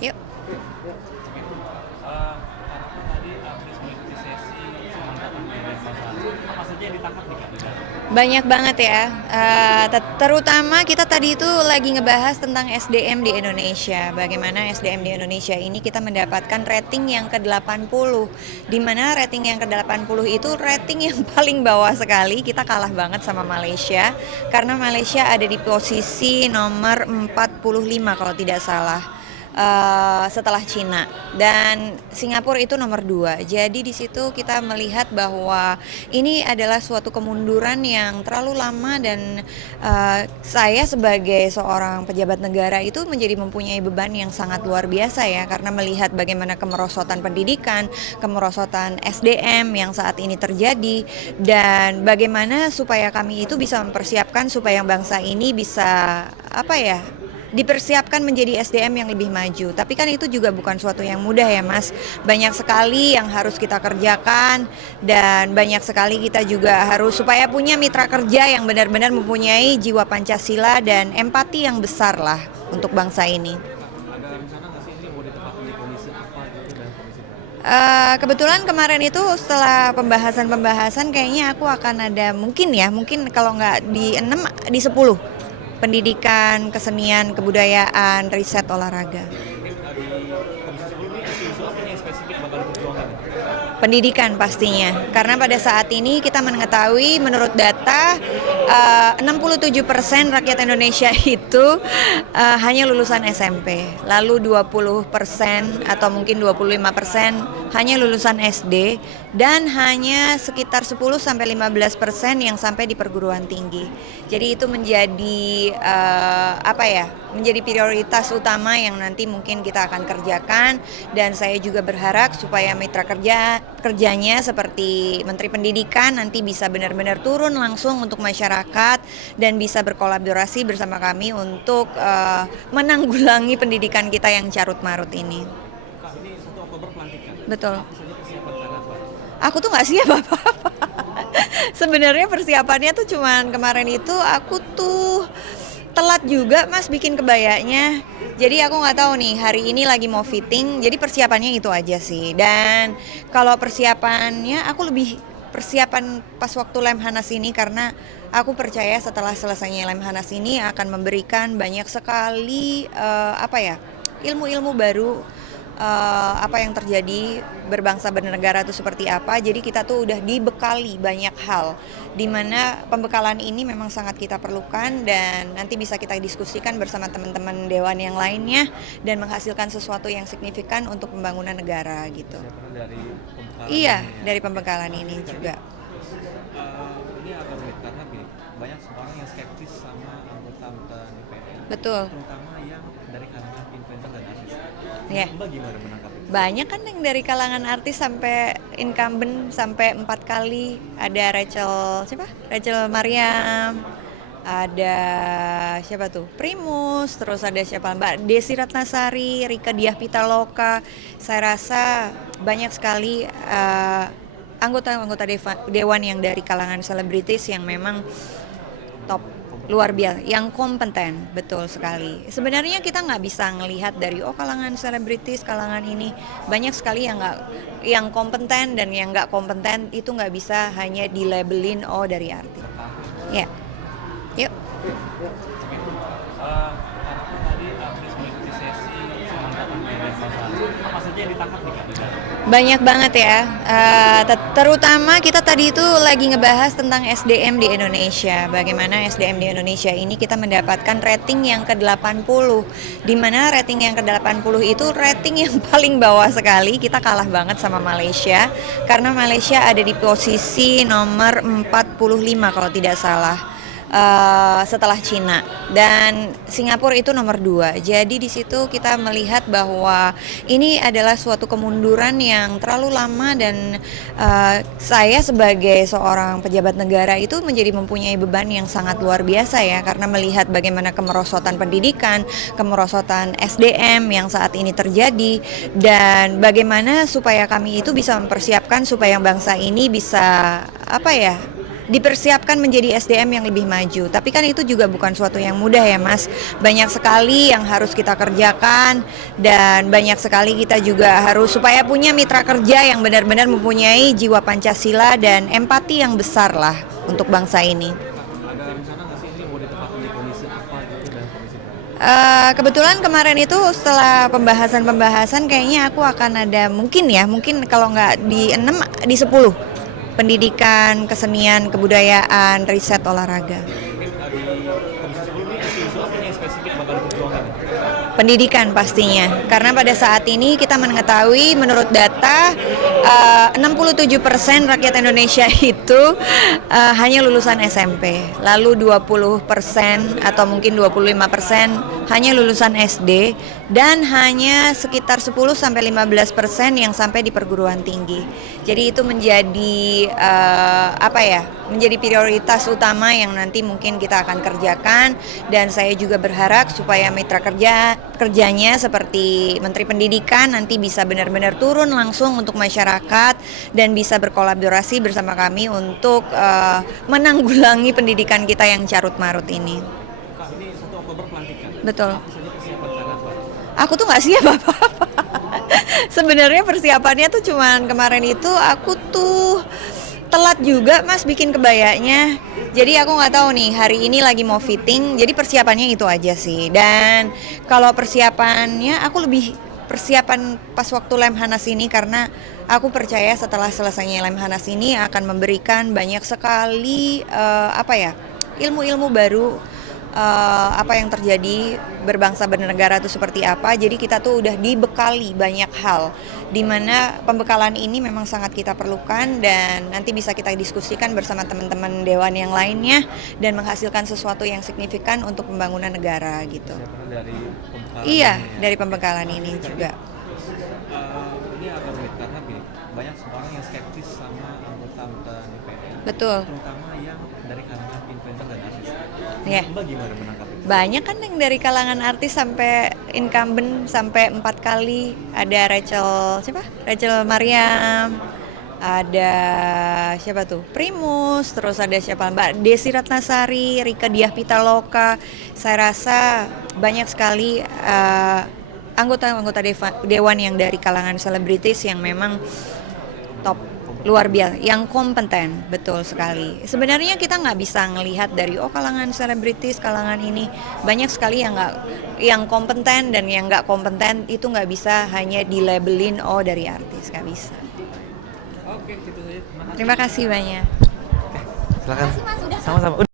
Yuk. Karena kan tadi habis mengikuti sesi penangkapan dari pasar, apa saja yang ditangkap nih Kak? Banyak banget ya. Terutama kita tadi itu lagi ngebahas tentang SDM di Indonesia. Bagaimana SDM di Indonesia ini kita mendapatkan rating yang ke-80. Di mana rating yang ke-80 itu rating yang paling bawah sekali. Kita kalah banget sama Malaysia. Karena Malaysia ada di posisi nomor 45 kalau tidak salah. Setelah Cina, dan Singapura itu nomor 2. Jadi di situ kita melihat bahwa ini adalah suatu kemunduran yang terlalu lama, dan saya sebagai seorang pejabat negara itu menjadi mempunyai beban yang sangat luar biasa ya, karena melihat bagaimana kemerosotan pendidikan, kemerosotan SDM yang saat ini terjadi, dan bagaimana supaya kami itu bisa mempersiapkan supaya bangsa ini bisa dipersiapkan menjadi SDM yang lebih maju. Tapi kan itu juga bukan suatu yang mudah ya Mas. Banyak sekali yang harus kita kerjakan, dan banyak sekali kita juga harus supaya punya mitra kerja yang benar-benar mempunyai jiwa Pancasila dan empati yang besar lah untuk bangsa ini. Ada rencana nggak sih ini mau ditempatkan di komisi apa gitu dan komisi berapa? Kebetulan kemarin itu setelah pembahasan kayaknya aku akan ada mungkin kalau nggak di 6 di 10 pendidikan, kesenian, kebudayaan, riset, olahraga. Mungkin di komisi sebelumnya isu-isu apa yang spesifik bakal diperjuangkan? Pendidikan pastinya, karena pada saat ini kita mengetahui menurut data 67% rakyat Indonesia itu hanya lulusan SMP, lalu 20% atau mungkin 25% hanya lulusan SD, dan hanya sekitar 10-15% yang sampai di perguruan tinggi. Jadi itu menjadi menjadi prioritas utama yang nanti mungkin kita akan kerjakan, dan saya juga berharap supaya mitra kerjanya seperti Menteri Pendidikan nanti bisa benar-benar turun langsung untuk masyarakat dan bisa berkolaborasi bersama kami untuk menanggulangi pendidikan kita yang carut-marut ini. Kak, ini 1 Oktober pelantikan. Betul. Apa saja persiapan karena apa? Aku tuh nggak siap apa-apa. Sebenarnya persiapannya tuh cuman kemarin itu aku tuh telat juga Mas bikin kebayanya. Jadi aku nggak tahu nih hari ini lagi mau fitting. Jadi persiapannya itu aja sih. Dan kalau persiapannya aku lebih persiapan pas waktu Lemhanas ini, karena aku percaya setelah selesainya Lemhanas ini akan memberikan banyak sekali ilmu-ilmu baru, apa yang terjadi berbangsa bernegara itu seperti apa. Jadi kita tuh udah dibekali banyak hal, dimana pembekalan ini memang sangat kita perlukan, dan nanti bisa kita diskusikan bersama teman-teman dewan yang lainnya dan menghasilkan sesuatu yang signifikan untuk pembangunan negara gitu. Persiapan dari pembekalan Iya, ini ya. dari pembekalan ini juga. Ini agak rumit karena gini, banyak orang yang skeptis sama anggota-anggota DPR, Betul. terutama yang dari kalangan influencer dan artis. Ya. Mbak gimana menangkap itu? Banyak kan yang dari kalangan artis sampai incumbent sampai 4 kali. Ada Rachel Mariam, ada siapa tuh? Primus, terus ada siapa? Mbak Desi Ratnasari, Rika Diah Pitaloka. Saya rasa banyak sekali anggota-anggota dewan yang dari kalangan selebritis yang memang top, luar biasa, yang kompeten, betul sekali. Sebenarnya kita nggak bisa ngelihat dari kalangan selebritis, kalangan ini banyak sekali yang kompeten, dan yang nggak kompeten itu nggak bisa hanya dilabelin dari artis. Ya, yuk. Karena kan tadi habis mengikuti sesi penangkapan dari pasar, apa saja yang ditangkap nih Kak? Banyak banget ya. Terutama kita tadi itu lagi ngebahas tentang SDM di Indonesia. Bagaimana SDM di Indonesia ini kita mendapatkan rating yang ke-80. Di mana rating yang ke-80 itu rating yang paling bawah sekali. Kita kalah banget sama Malaysia. Karena Malaysia ada di posisi nomor 45 kalau tidak salah. Setelah Cina, dan Singapura itu nomor 2. Jadi di situ kita melihat bahwa ini adalah suatu kemunduran yang terlalu lama, dan saya sebagai seorang pejabat negara itu menjadi mempunyai beban yang sangat luar biasa ya, karena melihat bagaimana kemerosotan pendidikan, kemerosotan SDM yang saat ini terjadi, dan bagaimana supaya kami itu bisa mempersiapkan supaya bangsa ini bisa dipersiapkan menjadi SDM yang lebih maju. Tapi kan itu juga bukan suatu yang mudah ya Mas. Banyak sekali yang harus kita kerjakan dan banyak sekali kita juga harus supaya punya mitra kerja yang benar-benar mempunyai jiwa Pancasila dan empati yang besar lah untuk bangsa ini. Ada rencana nggak sih ini mau ditempatkan di komisi apa gitu dan komisi berapa? Kebetulan kemarin itu setelah pembahasan kayaknya aku akan ada mungkin kalau nggak di 6 di 10 pendidikan, kesenian, kebudayaan, riset, olahraga. Mungkin di komisi 10 ini isu-isu apa yang spesifik bakal diperjuangkan? Pendidikan pastinya, karena pada saat ini kita mengetahui menurut data 67% rakyat Indonesia itu hanya lulusan SMP, lalu 20% atau mungkin 25% hanya lulusan SD dan hanya sekitar 10-15% yang sampai di perguruan tinggi. Jadi itu menjadi menjadi prioritas utama yang nanti mungkin kita akan kerjakan, dan saya juga berharap supaya mitra kerjanya seperti Menteri Pendidikan nanti bisa benar-benar turun langsung untuk masyarakat dan bisa berkolaborasi bersama kami untuk menanggulangi pendidikan kita yang carut-marut ini. Kak, ini 1 Oktober pelantikan. Betul. Apa saja persiapan Kak? Aku tuh nggak siap apa-apa. Sebenarnya persiapannya tuh cuman kemarin itu aku tuh telat juga Mas bikin kebayanya. Jadi aku nggak tahu nih hari ini lagi mau fitting. Jadi persiapannya itu aja sih. Dan kalau persiapannya aku lebih persiapan pas waktu Lemhanas ini, karena aku percaya setelah selesainya Lemhanas ini akan memberikan banyak sekali ilmu-ilmu baru. Apa yang terjadi berbangsa bernegara itu seperti apa. Jadi kita tuh udah dibekali banyak hal di mana pembekalan ini memang sangat kita perlukan, dan nanti bisa kita diskusikan bersama teman-teman dewan yang lainnya dan menghasilkan sesuatu yang signifikan untuk pembangunan negara gitu. Dari pembekalan Iya, ini ya. dari pembekalan ini juga. Ini agak rumit karena gini, banyak orang yang skeptis sama anggota DPR. Betul. Terutama yang dari kalangan influencer dan artis. Iya. Mbak gimana menanggapi itu? Banyak kan yang dari kalangan artis sampai incumbent sampai 4 kali. Ada Rachel Mariam, ada siapa tuh? Primus, terus ada siapa? Mbak Desi Ratnasari, Rika Diah Pitaloka. Saya rasa banyak sekali anggota-anggota dewan yang dari kalangan selebritis yang memang top, luar biasa, yang kompeten, betul sekali. Sebenarnya kita nggak bisa ngelihat dari kalangan selebritis, kalangan ini banyak sekali yang kompeten, dan yang nggak kompeten itu nggak bisa hanya dilabelin dari artis, nggak bisa. Oke, gitu saja. Terima kasih banyak. Silakan. Sama-sama.